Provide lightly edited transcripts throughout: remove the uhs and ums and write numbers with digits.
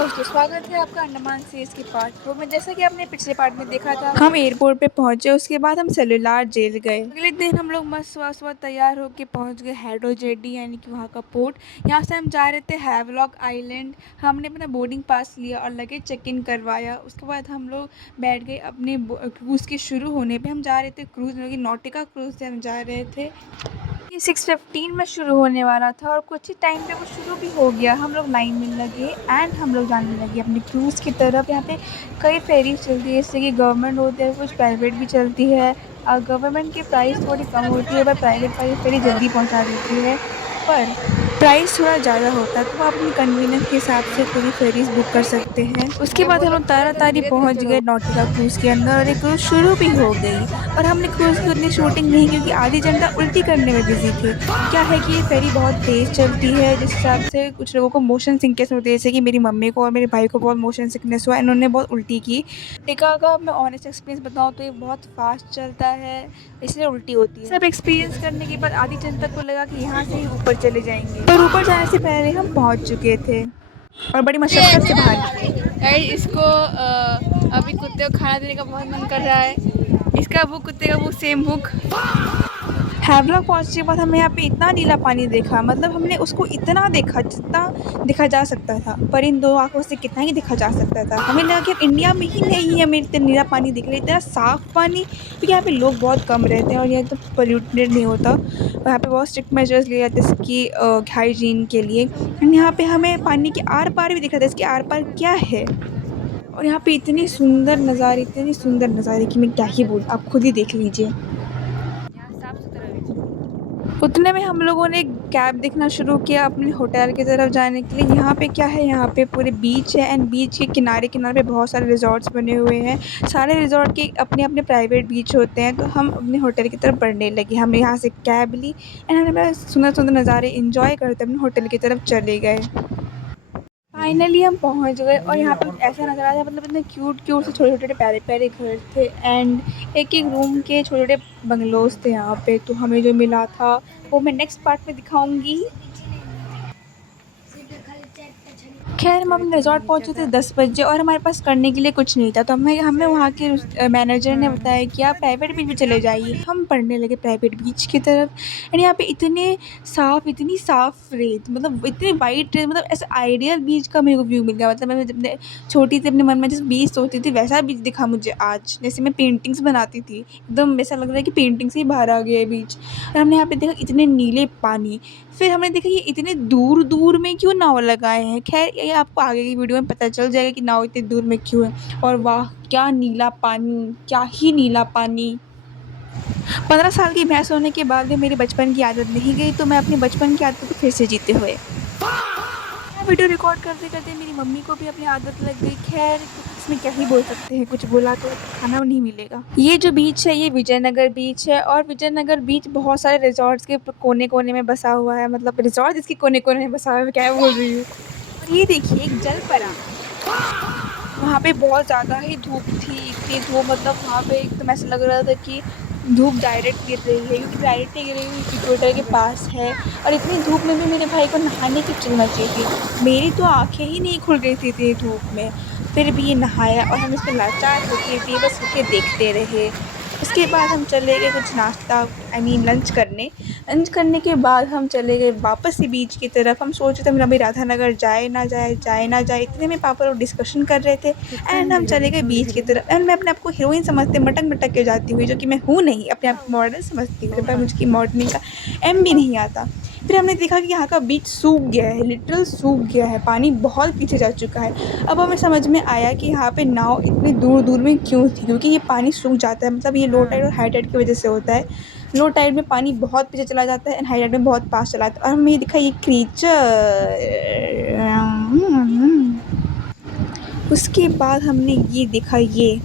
दोस्तों, स्वागत है आपका अंडमान सीरीज के पार्ट 4 में। जैसा कि आपने पिछले पार्ट में देखा था, हम एयरपोर्ट पे पहुंचे। उसके बाद हम सेलुलर जेल गए। अगले दिन हम लोग मस्त सुबह तैयार होकर पहुंच गए हेडो जेडी, यानी कि वहां का पोर्ट। यहाँ से हम जा रहे थे हैवलॉक आइलैंड। हमने अपना बोर्डिंग पास लिया और लगेज चेक इन करवाया। उसके बाद हम लोग बैठ गए अपने क्रूज़ के शुरू होने पर। हम जा रहे थे क्रूज़, नॉटिका क्रूज़ से हम जा रहे थे। ये 6:15 में शुरू होने वाला था और कुछ ही टाइम पे वो शुरू भी हो गया। हम लोग लाइन में लगे एंड हम लोग जाने लगे अपने क्रूज़ की तरफ। यहाँ पे कई फेरीज चलती है, जैसे कि गवर्नमेंट होती है, कुछ प्राइवेट भी चलती है। गवर्नमेंट की प्राइस थोड़ी कम होती है पर प्राइवेट वाली फेरी जल्दी पहुँचा देती है, पर प्राइस थोड़ा ज़्यादा होता है, तो आप अपनी कन्वीनियंस के हिसाब से कोई भी फेरीज बुक कर सकते हैं। उसके बाद हम लोग तारातारी पहुँच गए नॉटिका क्रूज़ के अंदर और एक क्रूज़ शुरू भी हो गई। और हमने क्रूज़ की उतनी शूटिंग नहीं, क्योंकि आधी जनता उल्टी करने में बिजी थी। क्या है कि ये फेरी बहुत तेज़ चलती है, जिस हिसाब से कुछ लोगों को मोशन सिकनेस होती है, जैसे कि मेरी मम्मी को और मेरे भाई को बहुत मोशन सिकनेस हुआ, इन्होंने बहुत उल्टी की। टिका का मैं ऑनेस्ट एक्सपीरियंस बताऊँ तो ये बहुत फास्ट चलता है, इसलिए उल्टी होती है। सब एक्सपीरियंस करने के बाद आधी जनता को लगा कि यहाँ से ही ऊपर चले जाएंगे, पर ऊपर जाने से पहले हम पहुँच चुके थे और बड़ी मशक्क़त से बाहर निकले। इसको अभी कुत्ते को खाना देने का बहुत मन कर रहा है। इसका वो कुत्ते का वो सेम हुक। हैवलॉक पहुंचने के बाद हमने यहाँ पे इतना नीला पानी देखा, मतलब हमने उसको इतना देखा जितना देखा जा सकता था, पर इन दो आंखों से कितना ही देखा जा सकता था। हमें लगा कि इंडिया में ही नहीं हमें इतना नीला पानी दिख रहा है, इतना साफ़ पानी, क्योंकि यहाँ पे लोग बहुत कम रहते हैं और यहाँ तो पोल्यूटेड नहीं होता। यहाँ पे बहुत स्ट्रिक्ट मेजर्स लिए जाते हैं इसकी हाइजीन के लिए। यहाँ पे हमें पानी के आर पार भी दिख रहा था, इसके आर पार क्या है। और यहाँ पे इतनी सुंदर नज़ारे कि मैं क्या ही बोलूँ, आप खुद ही देख लीजिए। उतने में हम लोगों ने कैब देखना शुरू किया अपने होटल की तरफ जाने के लिए। यहाँ पे क्या है, यहाँ पे पूरे बीच है एंड बीच के किनारे किनारे पे बहुत सारे रिजॉर्ट्स बने हुए हैं। सारे रिजॉर्ट के अपने अपने प्राइवेट बीच होते हैं। तो हम अपने होटल की तरफ बढ़ने लगे। हमने यहाँ से कैब ली एंड हमने बड़ा सुंदर नज़ारे इंजॉय करते अपने होटल की तरफ चले गए। फाइनली हम पहुंच गए और यहाँ पे ऐसा नज़र आया, मतलब इतने क्यूट से छोटे छोटे प्यारे प्यारे घर थे एंड एक एक रूम के छोटे छोटे बंगलोज थे यहाँ पे। तो हमें जो मिला था वो मैं नेक्स्ट पार्ट में दिखाऊंगी। खैर हम अपने रिज़ॉर्ट पहुँचे थे 10 बजे और हमारे पास करने के लिए कुछ नहीं था, तो हमें वहाँ के मैनेजर ने बताया कि आप प्राइवेट बीच में चले जाइए। हम पढ़ने लगे प्राइवेट बीच की तरफ एंड यहाँ पे इतनी साफ़ रेत, मतलब इतनी वाइट रेत, मतलब ऐसा आइडियल बीच का मेरे को व्यू मिल गया। मतलब मैं जब छोटी थी अपने मन में जिस बीच सोचती थी, वैसा बीच दिखा मुझे आज, जैसे मैं पेंटिंग्स बनाती थी। एकदम ऐसा लग रहा है कि पेंटिंग से ही बाहर आ गया है बीच। और हमने यहाँ पे देखा इतने नीले पानी। फिर हमने देखा ये इतने दूर दूर में क्यों नाव लगाए हैं। खैर ये आपको आगे की वीडियो में पता चल जाएगा कि नाव इतनी दूर में क्यों है। और वाह क्या नीला पानी, क्या ही नीला पानी। 15 साल की भैंस होने के बाद भी मेरी बचपन की आदत नहीं गई, तो मैं अपनी बचपन की आदत को फिर से जीते हुए वीडियो रिकॉर्ड करते करते मेरी मम्मी को भी अपनी आदत लग गई। खैर इसमें क्या ही बोल सकते हैं, कुछ बोला तो खाना नहीं मिलेगा। ये जो बीच है ये विजयनगर बीच है और विजयनगर बीच बहुत सारे रिजॉर्ट्स के कोने कोने में बसा हुआ है, मतलब रिजॉर्ट इसके कोने कोने में बसा हुआ है, मैं क्या बोल रही हूँ। और ये देखिए एक जलपरा, वहाँ पे बहुत ज़्यादा ही धूप थी, इतनी धूप, मतलब वहाँ पे एकदम ऐसा लग रहा था कि धूप डायरेक्ट गिर रही है, क्योंकि डायरेक्ट नहीं गिर रही है, इक्वेटर के पास है। और इतनी धूप में भी मेरे भाई को नहाने की चिल मची थी। मेरी तो आंखें ही नहीं खुल रही थी इतनी धूप में, फिर भी ये नहाया और हम इसमें लाचार होके बेबस होके देखते रहे। उसके बाद हम चले गए कुछ नाश्ता लंच करने। लंच करने के बाद हम चले गए वापस से बीच की तरफ। हम सोच रहे थे मेरा भाई राधानगर जाए ना जाए, इतने में पापा लोग डिस्कशन कर रहे थे एंड हम चले गए बीच की तरफ। एंड मैं अपने आप को हीरोइन समझते मटक के जाती हुई, जो कि मैं हूँ नहीं, अपने आप को मॉडर्न समझती हूँ, पर मुझे मॉडर्निंग का एम भी नहीं आता। फिर हमने देखा कि यहाँ का बीच सूख गया है, लिटरल सूख गया है, पानी बहुत पीछे जा चुका है। अब हमें समझ में आया कि यहाँ पे नाव इतनी दूर दूर में क्यों थी, क्योंकि ये पानी सूख जाता है, मतलब ये लो टाइड और हाई टाइड की वजह से होता है। लो टाइड में पानी बहुत पीछे चला जाता है एंड हाई टाइड में बहुत पास चला जाता है। और हमें ये दिखा ये क्रीचर। उसके बाद हमने ये देखा, ये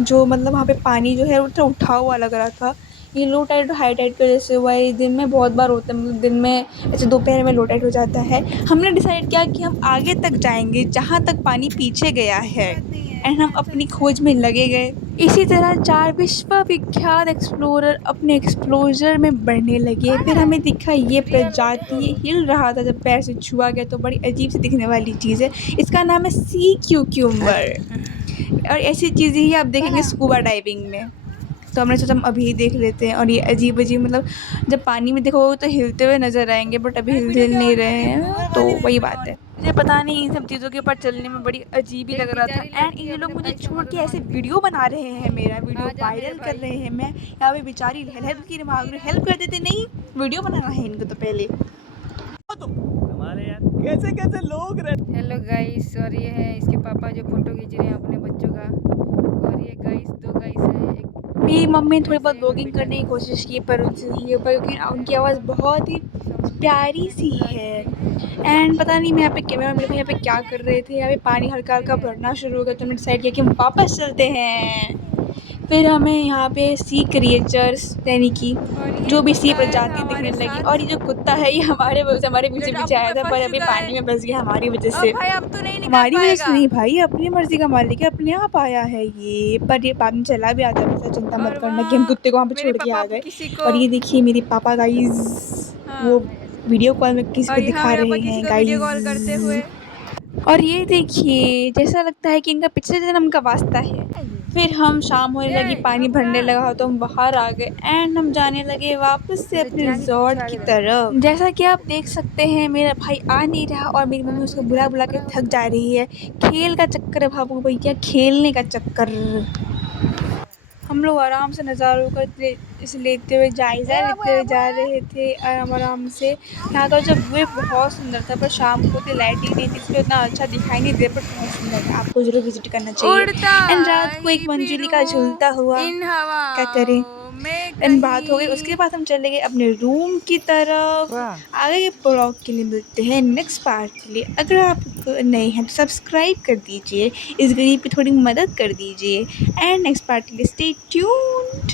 जो मतलब वहाँ पे पानी जो है उतना उठा हुआ लग रहा था। ये लो टाइड और हाई टाइड की वजह से हुआ है। दिन में बहुत बार होता है, मतलब दिन में ऐसे दोपहर में लो टाइड हो जाता है। हमने डिसाइड किया कि हम आगे तक जाएंगे जहाँ तक पानी पीछे गया है एंड हम अपनी खोज में लगे गए। इसी तरह 4 विश्वविख्यात एक्सप्लोरर अपने एक्सप्लोजर में बढ़ने लगे। फिर हमें दिखा ये प्रजाति हिल रहा था जब पैर से छुआ गया, तो बड़ी अजीब सी दिखने वाली चीज़ है। इसका नाम है सी क्यूक्यूम्बर और ऐसी चीज़ें ही आप देखेंगे स्कूबा डाइविंग में। तो हमने सोचा हम अभी ही देख लेते हैं। और ये अजीब-अजीब मतलब जब पानी में देखोगे तो हिलते हुए नज़र आएँगे, बट अभी हिल नहीं रहे हैं, तो वही बात है। मुझे पता नहीं इन सब चीज़ों के ऊपर चलने में बड़ी अजीब ही लग रहा था। एंड ये लोग मुझे छोड़ के ऐसे वीडियो बना रहे हैं, मेरा वीडियो वायरल कर रहे हैं। मैं यहाँ पे बेचारी हेल्प की मांग रही हूँ, हेल्प कर देते नहीं, वीडियो बनाना है इनको तो पहले। हमारे यार कैसे कैसे लोग रहते। हेलो गाइस, और ये है इसके पापा जो फोटो खींच रहे हैं अपने बच्चों का। और ये गाइस, दो गाइस है, एक मेरी मम्मी ने थोड़ी बहुत व्लॉगिंग करने की कोशिश की पर क्योंकि उनकी आवाज़ बहुत ही प्यारी सी है। एंड पता नहीं मैं यहाँ पे मेरे भाई यहाँ पे क्या कर रहे थे। यहाँ पे पानी हल्का हल्का भरना शुरू हो गया, तो मैंने डिसाइड किया कि हम वापस चलते हैं। फिर हमें यहाँ पे सी क्रिएचर्स यानी कि जो भी सी प्रजाति दिखने लगी। और ये जो कुत्ता है ये हमारे पीछे पीछे आया था, पर अभी पानी में फंस गया हमारी वजह से। भाई अब तो नहीं निकाल हमारी वजह से पाएगा। नहीं भाई, अपनी मर्जी का मालिक है, अपने आप आया है ये। पर ये बाद में चला भी आता है, वैसा चिंता मत करना कि हम कुत्ते को वहाँ पे छोड़ के आ गए। और ये देखिए मेरे पापा गाइस वो वीडियो कॉल में किसी को दिखा रहे हैं वीडियो कॉल करते हुए। गाइस। और ये देखिए जैसा लगता है कि इनका पिछले जन्म का वास्ता है। फिर हम शाम होने लगी, पानी भरने लगा तो हम बाहर आ गए। एंड हम जाने लगे वापस से अपने रिजॉर्ट की तरफ। जैसा कि आप देख सकते हैं मेरा भाई आ नहीं रहा और मेरी मम्मी उसको बुला बुला के थक जा रही है। खेल का चक्कर है भाभू भैया, खेलने का चक्कर। हम लोग आराम से नज़ारों का लेते हुए जायज़ा लेते हुए जा रहे थे आराम आराम से। यहाँ का जो व्यू बहुत सुंदर था, पर शाम को तो लाइटिंग नहीं थी इसलिए उतना अच्छा दिखाई नहीं दे, पर बहुत सुंदर था। आपको ज़रूर विजिट करना चाहिए। एंड रात को एक मंजुली का झूलता हुआ क्या करें। एंड बात हो गई, उसके बाद हम चले गए अपने रूम की तरफ। आगे के ब्लॉग के लिए मिलते हैं नेक्स्ट पार्ट के लिए। अगर आप नए हैं तो सब्सक्राइब कर दीजिए, इस गरीब की थोड़ी मदद कर दीजिए। एंड नेक्स्ट पार्ट के लिए स्टे ट्यून्ड।